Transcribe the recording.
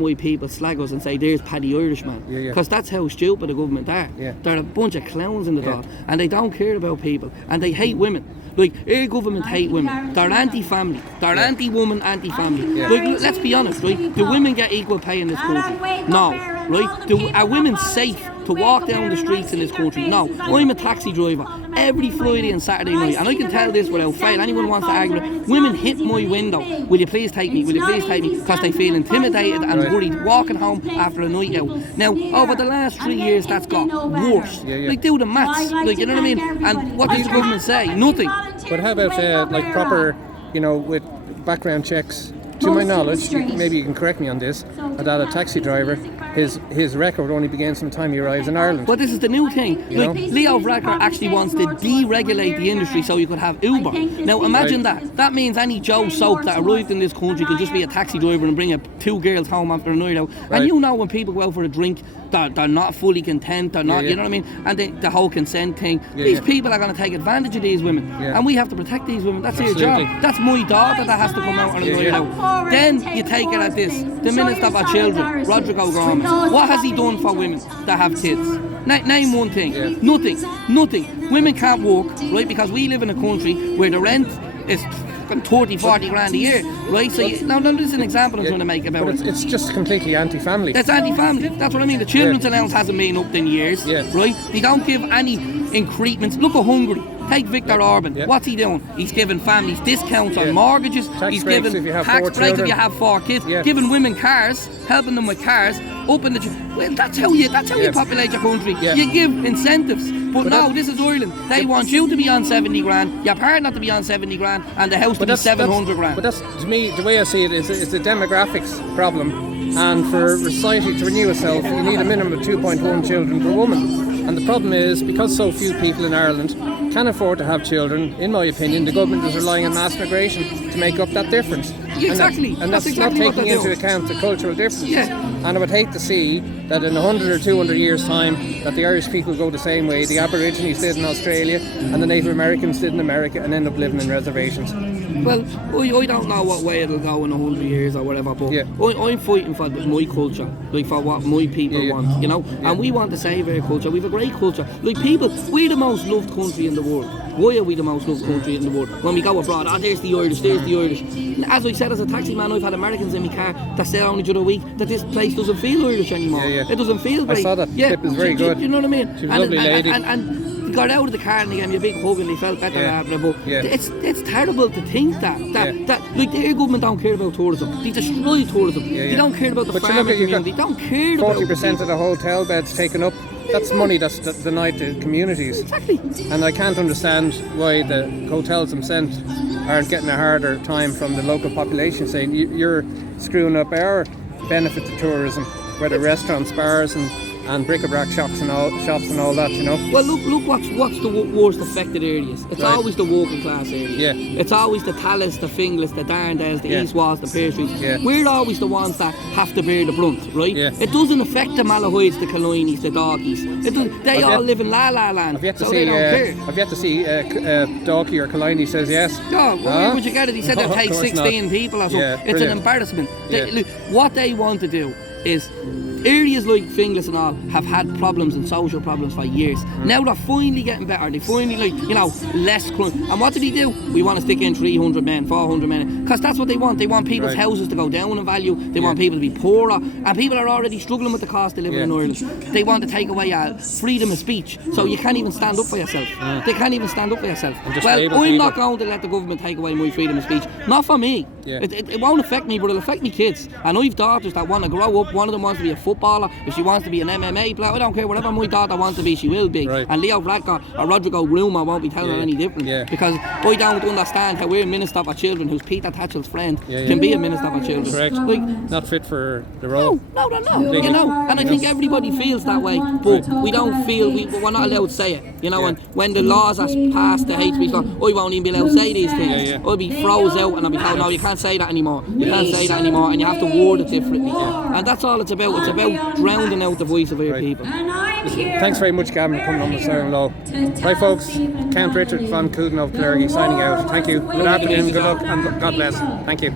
my people slag us and say there's Paddy Irishman, because that's how stupid the government are. They're a bunch of clowns in the dog, and they don't care about people, and they hate women. Like, our government hate women. They're anti-family. They're anti-woman, anti-family. Like, let's be honest, right? Do women get equal pay in this country? No. Right? Are women safe to walk down the streets in this country? No. I'm a taxi driver every Friday and Saturday night, and I can tell this without fail. Anyone wants to argue it, women hit my window. Will you please take me? Will you please take me? Because they feel intimidated and worried walking home after a night out. Now, over the last 3 years, that's got worse. Like, do the maths. Like, you know what I mean? And what does the government say? Nothing. But how about like proper, with background checks? To my knowledge, maybe you can correct me on this, that a taxi driver, his record only begins from the time he arrives in Ireland. But this is the new thing. Like, Leo Varadkar actually wants to deregulate the industry so you could have Uber. Now imagine that. That means any Joe Soap that arrived in this country could just be a taxi driver and bring 2 girls home after a night out. And you know when people go out for a drink, they're not fully content, they're not, you know what I mean? And the whole consent thing. These people are going to take advantage of these women. And we have to protect these women. That's their job. That's my daughter that has to come out on a night out. Then you take it at this. The Minister for Children, Roderick O'Gorman. What has he done for women that have kids? Name one thing. Nothing. Women can't work, right? Because we live in a country where the rent is 30-40 grand a year, right? So now this is an example I'm trying to make about it. It's just completely anti-family. That's anti-family. That's what I mean. The children's allowance hasn't been upped in years, right? They don't give any increments. Look at Hungary. Take Viktor Orban. What's he doing? He's giving families discounts on mortgages. He's giving tax breaks if you have 4 kids. Giving women cars, helping them with cars. Open the. Well, that's how you populate your country. You give incentives. But no, this is Ireland. They want you to be on 70 grand, your partner to be on 70 grand, and the house to be 700 grand. But that's, to me, the way I see it is the demographics problem. And for society to renew itself, you need a minimum of 2.1 children per woman. And the problem is, because so few people in Ireland can afford to have children, in my opinion, the government is relying on mass migration to make up that difference. Exactly. And that's exactly not taking into account the cultural differences. And I would hate to see that in 100 or 200 years' time, that the Irish people go the same way the Aborigines did in Australia and the Native Americans did in America, and end up living in reservations. Well, I don't know what way it'll go in 100 years or whatever, but I'm fighting for my culture, like for what my people want, you know, and we want to save our culture. We have a great culture. Like, people, we're the most loved country in the world. Why are we the most loved country in the world? When we go abroad, there's the Irish, there's the Irish. As I said, as a taxi man, I've had Americans in my car that said only the other week that this place doesn't feel Irish anymore. It doesn't feel great. I saw that clip, is very good. You know what I mean? She's a lovely lady. And they got out of the car and they gave me a big hug and they felt better after it. But it's terrible to think that like, their government don't care about tourism. They destroy tourism. They don't care about the farming community. They don't care about 40% of the hotel beds taken up. That's money that's denied to communities. Exactly. And I can't understand why the hotels themselves aren't getting a harder time from the local population, saying you're screwing up our benefit to tourism, whether restaurants, bars and bric-a-brac shops and all that, you know. Well, look what's the worst affected areas. It's always the working class areas. It's always the Tallaghs, the Finglas, the Darndales, the East Walls, the Pear Streets. We're always the ones that have to bear the brunt, right? It doesn't affect the Malahoids, the Killinis, the Doggies. They all live in La La Land, they don't care. I've yet to see Dalkey or Killiney says yes. No, where would you get it? He said they'll take 16 people or something. It's an embarrassment. Look, what they want to do is, areas like Finglas and all have had problems and social problems for years. Now they're finally getting better. They finally, less crime. And what do? We want to stick in 300 men, 400 men, because that's what they want. They want people's houses to go down in value. They want people to be poorer, and people are already struggling with the cost of living in Ireland. They want to take away freedom of speech, so you can't even stand up for yourself. They can't even stand up for yourself. Well, I'm not going to let the government take away my freedom of speech. Not for me. It won't affect me, but it'll affect me kids. And I've daughters that want to grow up. One of them wants to be a footballer. If she wants to be an MMA player, I don't care. Whatever my daughter wants to be, she will be. And Leo Varadkar or Rodrigo Rumo won't be telling her any different. Because I don't understand how we're Minister for Children, who's Peter Tatchell's friend, can be a Minister for Children. Correct. Not fit for the role. No, they're not. You know, and I think everybody feels that way, but we don't feel, we're not allowed to say it. You know, and when the laws are passed, the hate speech law, I won't even be allowed to say these things. I'll be froze out and I'll be told, no, you can't say that anymore. You can't say that anymore, and you have to word it differently. And that's all it's about. It's about drowning out the voice of our people. Thanks very much, Gavin, for coming on the Siren Low. Right, folks, Count Richard van Coudenhove Kalergi signing out. Thank you. Good afternoon, good luck, and God bless. Thank you.